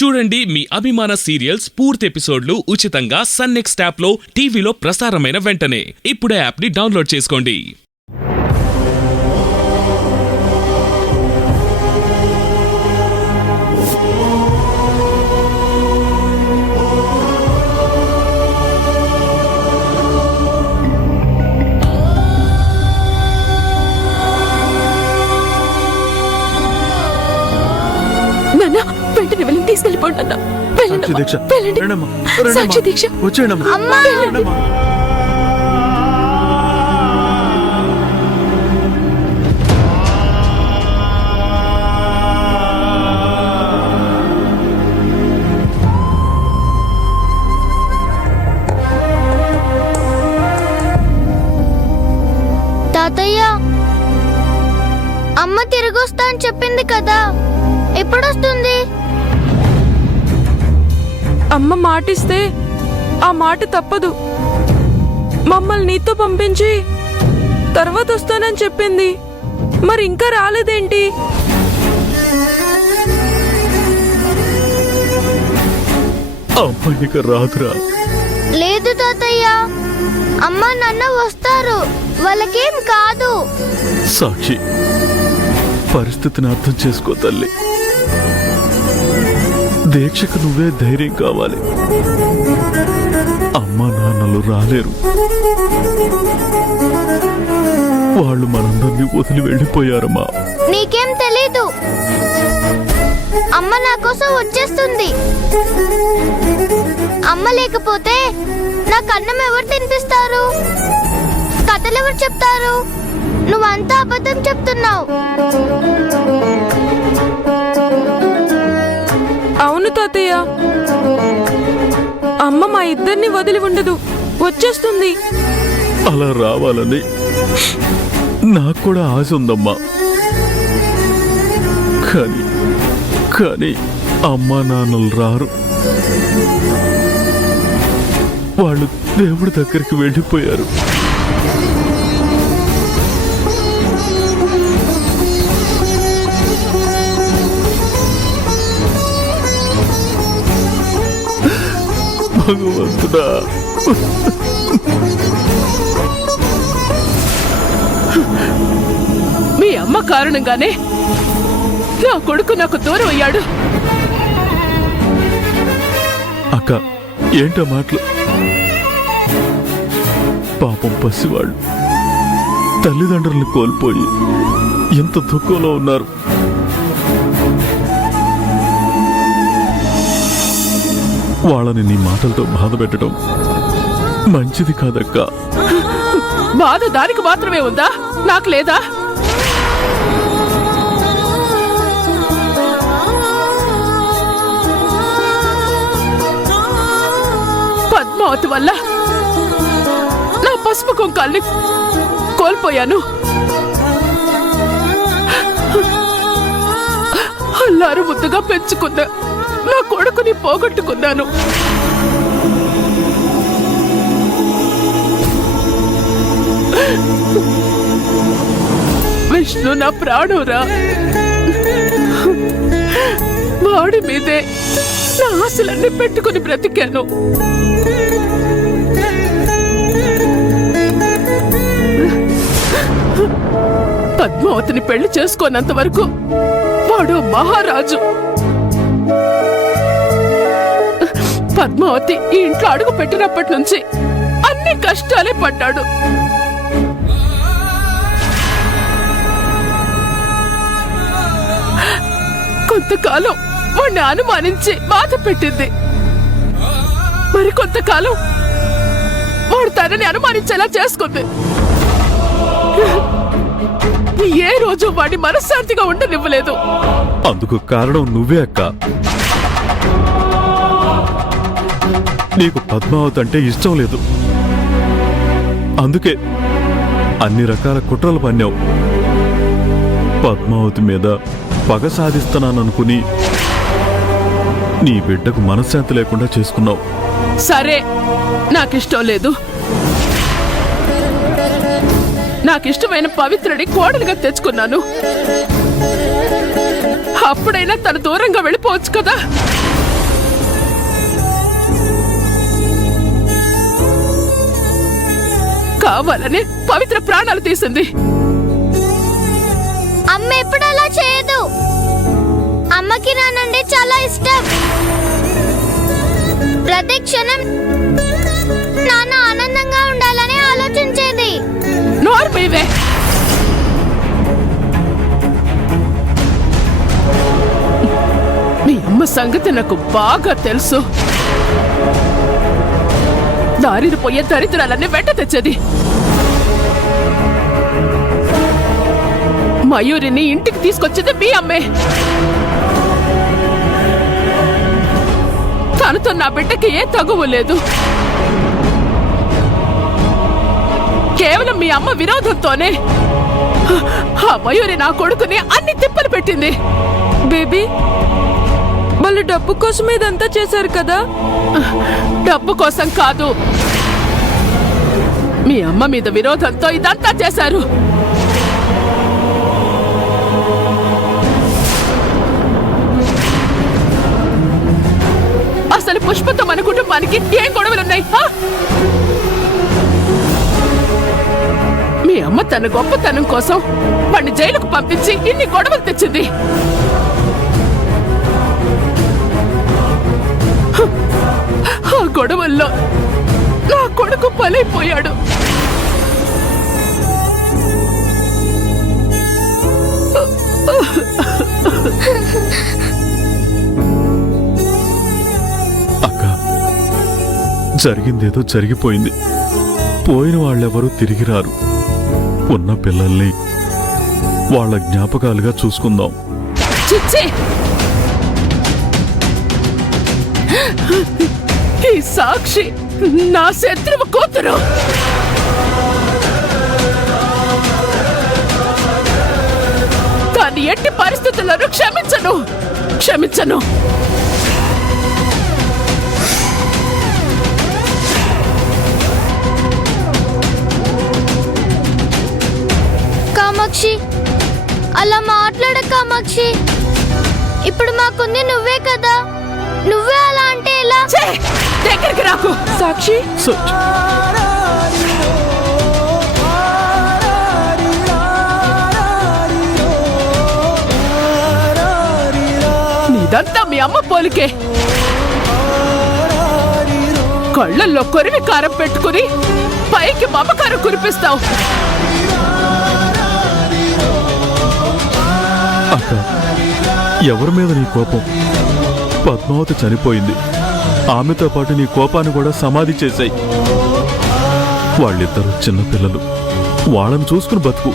చూడండి మీ అభిమాన సీరియల్స్ పూర్తి ఎపిసోడ్లు ఉచితంగా సన్ నెక్స్ట్ యాప్ లో టీవీలో ప్రసారమైన వెంటనే ఇప్పుడే యాప్ ని డౌన్లోడ్ చేసుకోండి. వెంటనే వెళ్ళి తీసుకెళ్ళిపోండి అన్న. సాక్షి దీక్ష తాతయ్య, అమ్మ తిరిగొస్తా అని చెప్పింది కదా, ఎప్పుడొస్తుంది? అమ్మ మాటిస్తే ఆ మాట తప్పదు. మమ్మల్ని నీతో పంపించి తర్వాత వస్తానని చెప్పింది. మరి ఇంకా రాలేదేంటి? రాదురా. లేదు తాతయ్య, అమ్మ నాన్న వస్తారు, వాళ్ళకేం కాదు. సాక్షి, పరిస్థితిని అర్థం చేసుకో తల్లి. దీక్షకు నువ్వే ధైర్యం కావాలి. అమ్మా నాన్నలు రాలేరు, వాళ్ళు మనందరినీ వదిలి వెళ్ళిపోయారమ్మా. నీకేం తెలీదు, అమ్మ నా కోసం వచ్చేస్తుంది. అమ్మ లేకపోతే నాకు అన్నం ఎవరు తినిపిస్తారు? కథలు ఎవరు చెప్తారు? నువ్వంతా అబద్ధం చెప్తున్నావు. అవును తాతయ్య, అమ్మ మా ఇద్దరిని వదిలి ఉండదు, వచ్చేస్తుంది. అలా రావాలని నాకు కూడా ఆశ ఉందమ్మా. కానీ అమ్మా నాన్నలు రారు. వాళ్ళు దేవుడి దగ్గరికి వెళ్ళిపోయారు. భగవంతుడా, మీ అమ్మ కారణంగానే నా కొడుకు నాకు దూరం అయ్యాడు. అక్క, ఏంటో మాటలు? పాపం పసివాళ్ళు తల్లిదండ్రుల్ని కోల్పోయి ఎంత దుఃఖంలో ఉన్నారు. వాళ్ళని నీ మాటలతో బాధ పెట్టడం మంచిది కాదక్కా. బాధ దానికి మాత్రమే ఉందా, నాకు లేదా? పద్మావతి వల్ల నా పసుపు కుంకాల్ని కోల్పోయాను. అల్లారు ముద్దుగా పెంచుకున్నా నా కొడుకుని పోగొట్టుకున్నాను. విష్ణు నా ప్రాణురా, వాడి మీదే నా ఆశలన్నీ పెట్టుకుని బ్రతికాను. పద్మావతిని పెళ్లి చేసుకోనంత వరకు వాడు మహారాజు. పద్మావతి ఈ ఇంట్లో అడుగు పెట్టినప్పటి నుంచి అన్ని కష్టాలే పడ్డాడు. కొంతకాలం వాడిని అనుమానించి బాధ పెట్టింది. మరి కొంతకాలం వాడు తనని అనుమానించేలా చేసుకుంది. ఏ రోజు వాడి మనశ్శాంతిగా ఉండనివ్వలేదు. అందుకు కారణం నువ్వే అక్క. నీకు పద్మావతి అంటే ఇష్టం లేదు, అందుకే అన్ని రకాల కుట్రలు పన్నావు. పద్మావతి మీద పగ సాధిస్తున్నాననుకుని నీ బిడ్డకు మనశ్శాంతి లేకుండా చేసుకున్నావు. సరే, నాకిష్టం లేదు. నాకిష్టమైన పవిత్రుడి కోడలుగా తెచ్చుకున్నాను. అప్పుడైనా తను దూరంగా వెళ్ళిపోవచ్చు కదా. కావాలని పవిత్ర ప్రాణాలు తీసింది. అమ్మ ఎప్పుడు అలా చేయదు. అమ్మకి నానంటే చాలా ఇష్టం. ప్రతి క్షణం నాన్న ఆనందంగా ఉండాలని ఆలోచించేది. నోరు మీవే. మీ అమ్మ సంగతి నాకు బాగా తెలుసు. దారిని పోయే దరిద్రాలన్నీ వెంట తెచ్చేది. మయూరిని ఇంటికి తీసుకొచ్చింది మీ అమ్మే. తనతో నా బిడ్డకి ఏ తగువ లేదు. కేవలం మీ అమ్మ విరోధంతోనే ఆ మయూరి నా కొడుకుని అన్ని తిప్పలు పెట్టింది. బేబీ, వాళ్ళు డబ్బు కోసం ఇదంతా చేశారు కదా? డబ్బు కోసం కాదు, మీ అమ్మ మీద విరోధంతో ఇదంతా చేశారు. అసలు పుష్పతో మన కుటుంబానికి ఏం గొడవలున్నాయి? మీ అమ్మ తన గొప్పతనం కోసం వాడిని జైలుకు పంపించి ఇన్ని గొడవలు తెచ్చింది. ఆ గొడవల్లో నా కొడుకు బలైపోయాడు. అక్క, జరిగిందేదో జరిగిపోయింది. పోయిన వాళ్ళెవరూ తిరిగి రారు. ఉన్న పిల్లల్ని వాళ్ళ జ్ఞాపకాలుగా చూసుకుందాం. చిచ్చి, ఈ సాక్షి నా శత్రువు కూతురు. దాన్ని ఎట్టి పరిస్థితుల్లోనూ క్షమించను. కామాక్షి, అలా మాట్లాడ కామాక్షి. ఇప్పుడు మాకుంది నువ్వే కదా. నువ్వే అలా అంటే ఎలా? దగ్గరికి రాకు. సాక్షి, నీదంతా మీ అమ్మ పోలికే. కళ్ళల్లో కొరివి కారం పెట్టుకుని పైకి మమకారం కురిపిస్తావు. అక్క, ఎవరి మీద నీ కోపం? పద్మావతి చనిపోయింది. ఆమెతో పాటు నీ కోపాన్ని కూడా సమాధి చేశాయి. వాళ్ళిద్దరూ చిన్నపిల్లలు. వాళ్ళని చూసుకుని బతుకు.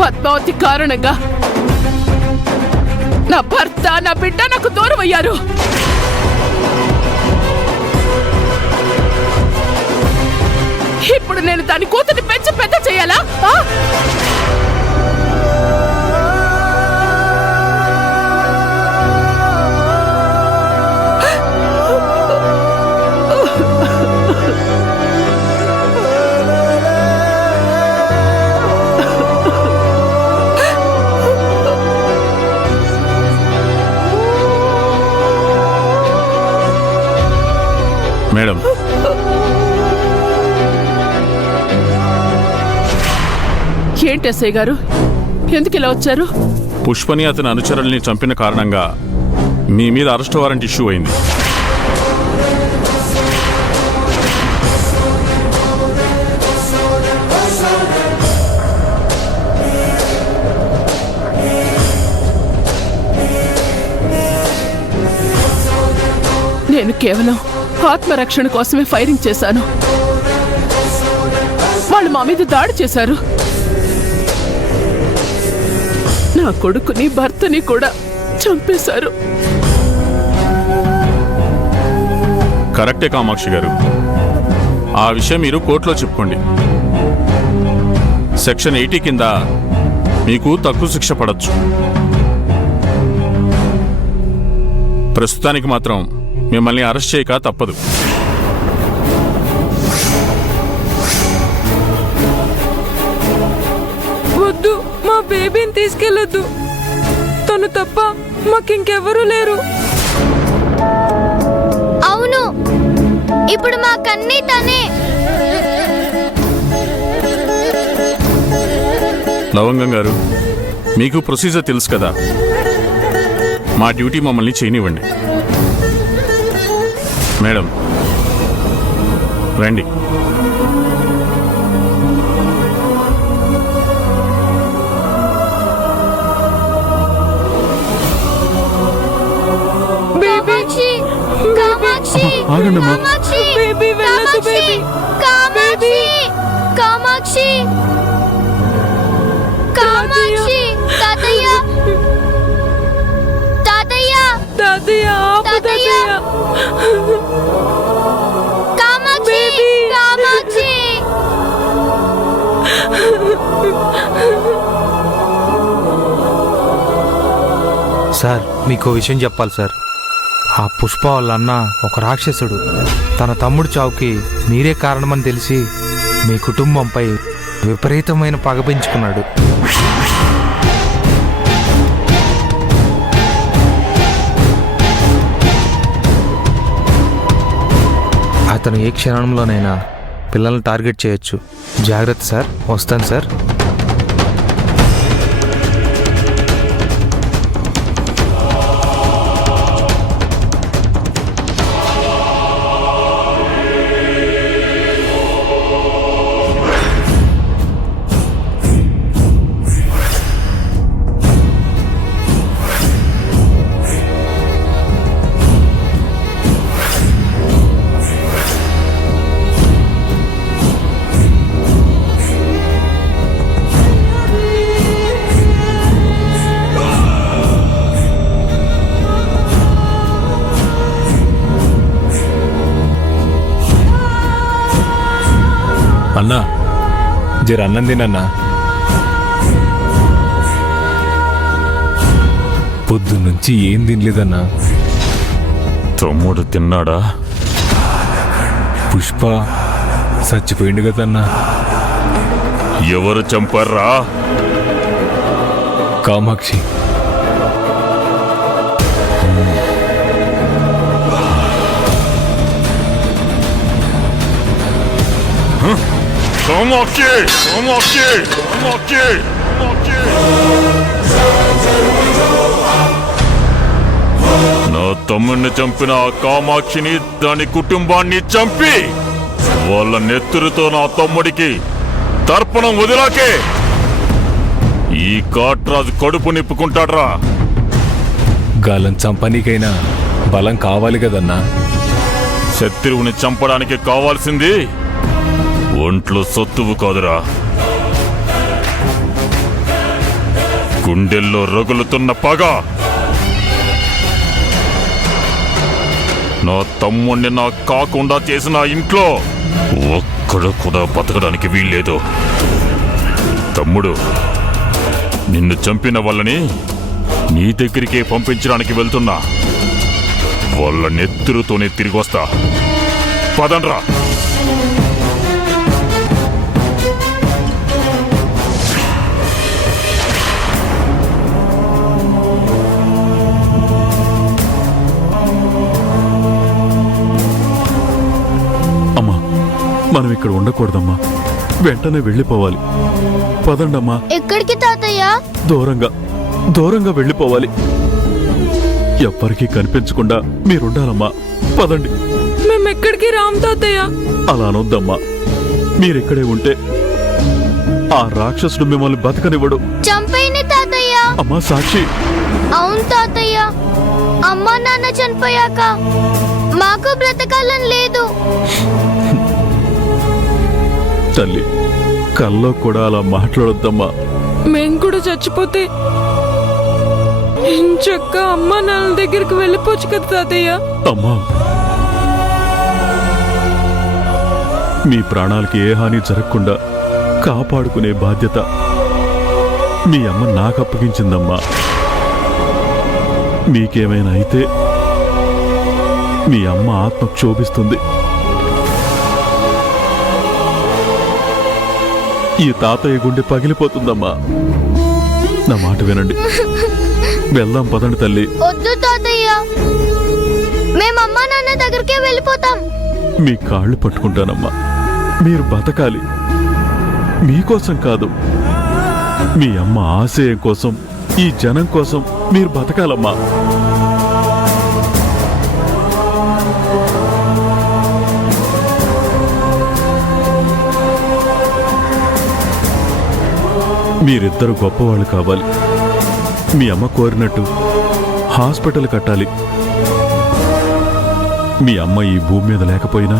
పద్మావతి కారణంగా నా భర్త, నా బిడ్డ నాకు దూరం అయ్యారు. ఇప్పుడు నేను దాని కూతుర్ని పెంచి పెద్ద చేయాలా? మేడం, ఏంటి ఎస్ఐ గారు, ఎందుకు ఇలా వచ్చారు? పుష్పని అతని అనుచరుల్ని చంపిన కారణంగా మీ మీద అరెస్ట్ వారెంట్ ఇష్యూ అయింది. నేను కేవలం ఆత్మరక్షణ కోసమే ఫైరింగ్ చేశాను. వాళ్ళు మా మీద దాడి చేశారు. నా కొడుకుని, భర్తని కూడా చంపేశారు. కరెక్టే కామాక్షి గారు. ఆ విషయం మీరు కోర్టులో చెప్పుకోండి. సెక్షన్ 80 కింద మీకు తక్కువ శిక్ష పడచ్చు. ప్రస్తుతానికి మాత్రం మిమ్మల్ని అరెస్ట్ చేయక తప్పదు. వద్దు, మా బేబీని తీసుకెళ్ళొద్దు. తను తప్ప మాకింకెవరూ లేరు. అవును, ఇప్పుడు మాకన్నీ తనే. లవంగం గారు, మీకు ప్రొసీజర్ తెలుసు కదా, మా డ్యూటీ మమ్మల్ని చేయనివ్వండి. మేడం రండి. కామాక్షి, కామాక్షి, ఆగండమ్మా. కామాక్షి, బేబీ, వెళ్ళొద్దు బేబీ. కామాక్షి, కామాక్షి, కామాక్షి, తాతయ్య, తాతయ్య, తాతయ్య ఆపు తాతయ్య. తాతయ్య. కామాక్షి, బేబీ. కామాక్షి. సార్ మీకు విషయం చెప్పాలి సార్. ఆ పుష్ప వాళ్ళ అన్న ఒక రాక్షసుడు. తన తమ్ముడు చావుకి మీరే కారణమని తెలిసి మీ కుటుంబంపై విపరీతమైన పగ పెంచుకున్నాడు. అతను ఏ క్షణంలోనైనా పిల్లల్ని టార్గెట్ చేయొచ్చు. జాగ్రత్త సార్. వస్తాను సార్. అన్నా జర అన్నం తినన్నా. పొద్దున్నుంచి ఏం తినలేదన్నా. తమ్ముడు తిన్నాడా? పుష్ప చచ్చిపోయిండు కదన్నా. ఎవరు చంపారా? కామాక్షి. కామాక్షి, కామాక్షి, కామాక్షి, కామాక్షి. నా తమ్ముడిని చంపిన ఆ కామాక్షిని, దాని కుటుంబాన్ని చంపి వాళ్ళ నెత్తురుతో నా తమ్ముడికి తర్పణం వదిలాకే ఈ కాట్రాజు కడుపు నిప్పుకుంటాడ్రా. గాలం చంపనీకైనా బలం కావాలి కదన్నా. శత్రువుని చంపడానికి కావాల్సింది ఒంట్లో సొత్తువు కాదురా, గుండెల్లో రగులుతున్న పగ. నా తమ్ముణ్ణి నా కాకుండా చేసిన ఇంట్లో ఒక్కడు కూడా బతకడానికి వీల్లేదు. తమ్ముడు, నిన్ను చంపిన వాళ్ళని నీ దగ్గరికే పంపించడానికి వెళ్తున్నా. వాళ్ళ నెత్తురుతోనే తిరిగి వస్తా. పదండ్రా. అమ్మా, మనం ఇక్కడ ఉండకూడదమ్మా. వెంటనే వెళ్ళిపోవాలి. పదండమ్మా. ఎక్కడికి తాతయ్య? దూరంగా దూరంగా వెళ్ళిపోవాలి. ఎవ్వరికీ కనిపించకుండా మీరుండాలమ్మా. పదండి. మేమెక్కడికి రామ్ తాతయ్య. అలా అనొద్దమ్మా. మీరిక్కడే ఉంటే ఆ రాక్షసుడు మిమ్మల్ని బతకనివ్వడు. చంపేయని తాతయ్య. అమ్మా సాక్షి. అవును తాతయ్య, అమ్మా నాన్న చనిపోయాక మాకు బ్రతకాలని లేదు. తల్లి, కల్లో కూడా అలా మాట్లాడొద్దమ్మా. మేం కూడా చచ్చిపోతే చక్క అమ్మా నాన్న దగ్గరికి వెళ్ళిపోవచ్చు కదా తాతయ్య. అమ్మా, మీ ప్రాణాలకి ఏ హాని జరగకుండా కాపాడుకునే బాధ్యత మీ అమ్మ నాకు అప్పగించిందమ్మా. మీకేమైనా అయితే మీ అమ్మ ఆత్మ క్షోభిస్తుంది. ఈ తాతయ్య గుండె పగిలిపోతుందమ్మా. నా మాట వినండి. వెళ్దాం పదండి తల్లి. వద్దు తాతయ్య, మేము అమ్మా నాన్న దగ్గరికే వెళ్ళిపోతాం. మీ కాళ్ళు పట్టుకుంటానమ్మా. మీరు బతకాలి. మీకోసం కాదు, మీ అమ్మ ఆశయం కోసం, ఈ జనం కోసం మీరు బతకాలమ్మా. మీరిద్దరు గొప్పవాళ్ళు కావాలి. మీ అమ్మ కోరినట్టు హాస్పిటల్ కట్టాలి. మీ అమ్మ ఈ భూమి మీద లేకపోయినా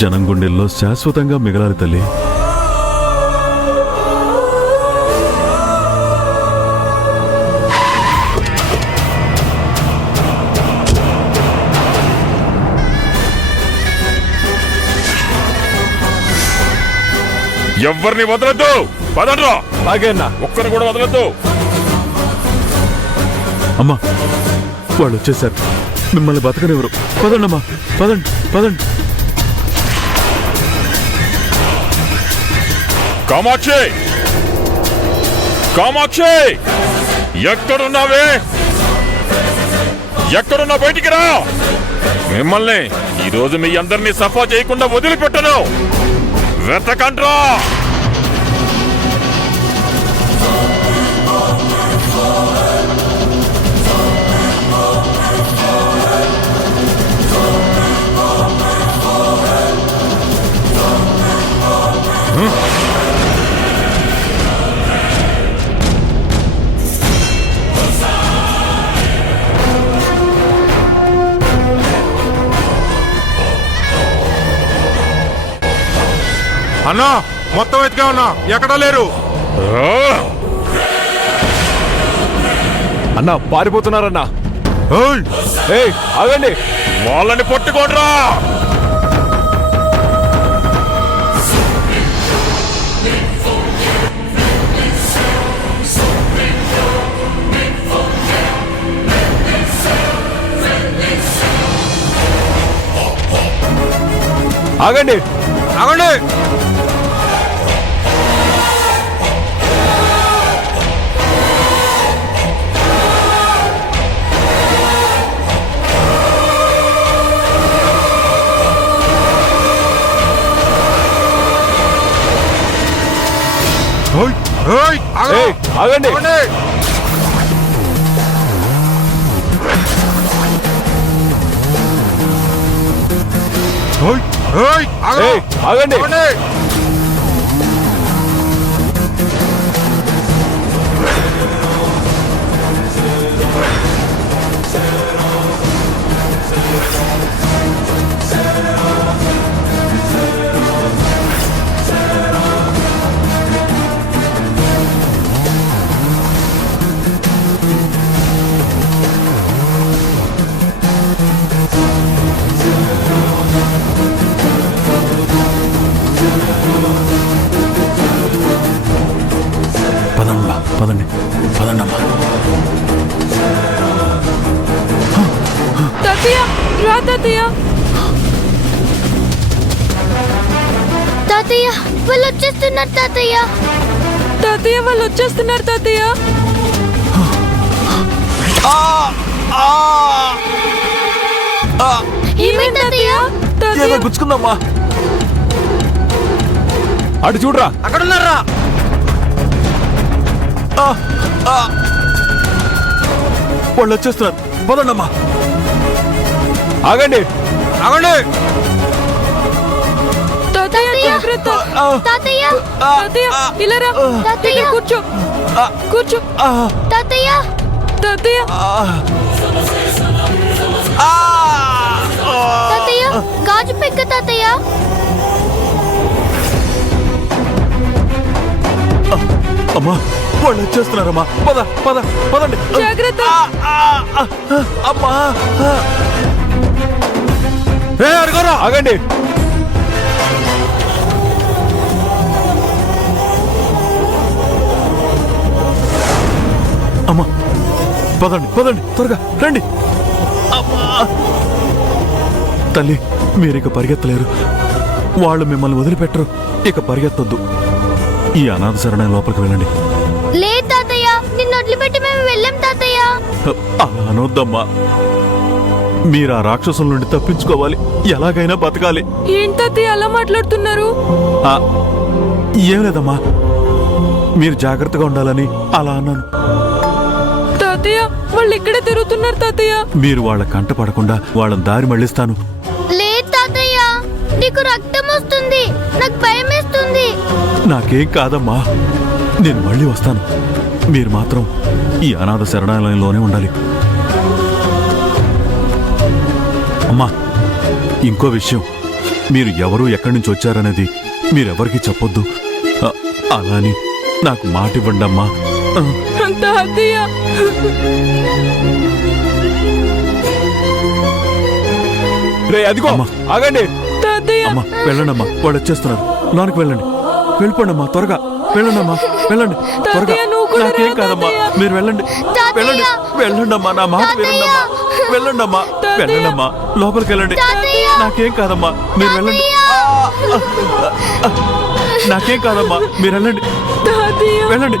జనం గుండెల్లో శాశ్వతంగా మిగలాలి తల్లి. ఎవరిని వదలద్దు. పదండ్రా. బాగేనా ఒక్కరు కూడా వదలద్దు. అమ్మా, వాళ్ళు వచ్చేసారు. మిమ్మల్ని బతకనివ్వరు. పదండమ్మా, పదండి పదండి. కామాక్షి, కామాక్షి, ఎక్కడున్నావే? ఎక్కడున్నా బయటికి రా. మిమ్మల్ని ఈరోజు మీ అందరినీ సఫా చేయకుండా వదిలిపెట్టను. వెతకండ్రా. అన్నా, మొత్తం ఎత్తుగా ఉన్నా, ఎక్కడా లేరు. అన్నా పారిపోతున్నారన్నా. ఏయ్ ఆగండి. వాళ్ళని పట్టుకోండ్రా. ఆగండి ఆగండి. ఏయ్ ఆగండి. ఏయ్ ఆగండి. పదండమ్మా, పదండి పదండమ్మా. తాతయ్య రా తాతయ్య. తాతయ్య వాళ్ళు వచ్చేస్తున్నారు తాతయ్య. తాతయ్య వాళ్ళు వచ్చేస్తున్నారు తాతయ్య. ఏమైంది తాతయ్య? తాతయ్య గుచ్చుకుందమ్మా. అటు చూడరా. అక్కడ ఉన్నారా? వాళ్ళు వచ్చేస్తున్నారు. పదండమ్మా. ఆగండి. ఆగండి. తాతయ్య జాగ్రత్త. తాతయ్య తాతయ్య ఇలా రా. తాతయ్య. ఇక్కడ కూర్చో. కూర్చో. తాతయ్య తాతయ్య తాతయ్య గాజు పెక్క తాతయ్య. అమ్మా, వాళ్ళు వచ్చేస్తున్నారమ్మా. పద పద పదండి. జాగ్రత్త. అమ్మా. అడుగురా. ఆగండి. అమ్మా, పదండి పదండి, త్వరగా రండి. అమ్మా. తల్లి, మీరిక పరిగెత్తలేరు. వాళ్ళు మిమ్మల్ని వదిలిపెట్టరు. ఇక పరిగెత్తొద్దు. ఈ అనాథ శరణాలయం లోపలికి వెళ్ళండి. లేదు తాతయ్య, నిన్ను వదిలిపెట్టి మేము వెళ్ళాం తాతయ్య. అలా అనొద్దమ్మా. మీరు ఆ రాక్షసుల నుండి తప్పించుకోవాలి, ఎలాగైనా బతకాలి. ఏంటి తాతయ్య అలా మాట్లాడుతున్నారు? ఆ, ఏం లేదమ్మా, మీరు జాగ్రత్తగా ఉండాలని అలా అన్నాను. తాతయ్య వాళ్ళు ఇక్కడే తిరుగుతున్నారు తాతయ్య. మీరు వాళ్ళ కంట పడకుండా వాళ్ళని దారి మళ్ళిస్తాను. లేదు తాతయ్య, నీకు రక్తం వస్తుంది, నాకు భయం వేస్తుంది. నాకేం కాదమ్మా, నేను మళ్ళీ వస్తాను. మీరు మాత్రం ఈ అనాథ శరణాలయంలోనే ఉండాలి. అమ్మా, ఇంకో విషయం, మీరు ఎవరు ఎక్కడి నుంచి వచ్చారనేది మీరెవరికి చెప్పొద్దు. అలా అని నాకు మాట ఇవ్వండి అమ్మా. తాతయ్య రే అదిగో అమ్మా. ఆగండి. తాతయ్య అమ్మా వెళ్ళండి అమ్మా, వాళ్ళు వచ్చేస్తున్నారు. లోనికి వెళ్ళండి, వెళ్ళిపోండి అమ్మా, త్వరగా వెళ్ళండి అమ్మా, వెళ్ళండి త్వరగా. తాతయ్య, నువ్వు కూడా నాకేం రా, కాదమ్మా, తాతయ్య. మీరు వెళ్ళండి, తాతయ్య. వెళ్ళండి, వెళ్ళండి అమ్మా, నా మాట వినండి అమ్మా, వెళ్ళండి అమ్మా, తాతయ్య. వెళ్ళండి అమ్మా, లోపలికి వెళ్ళండి. తాతయ్య. నాకేం కాదమ్మా, మీరు వెళ్ళండి. నాకేం కాదమ్మా, మీరు వెళ్ళండి, తాతయ్య వెళ్ళండి.